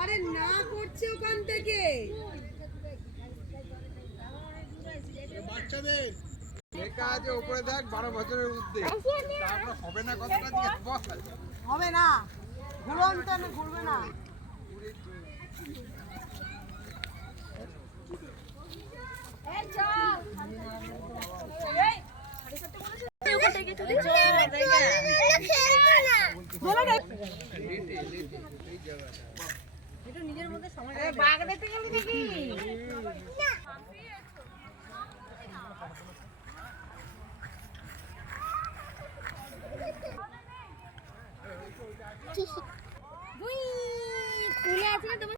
আরে না করছে ওখান থেকে বাচ্চাদের লেখা আছে উপরে দেখ 12 বছরের ঊর্ধ্বে তারপর হবে না কথাটা হবে না ঘুরন্ত না ঘুরবে না নিজের মধ্যে সময় বাঘ দেখতে গেলি নাকি তুই স্কুলে আছে না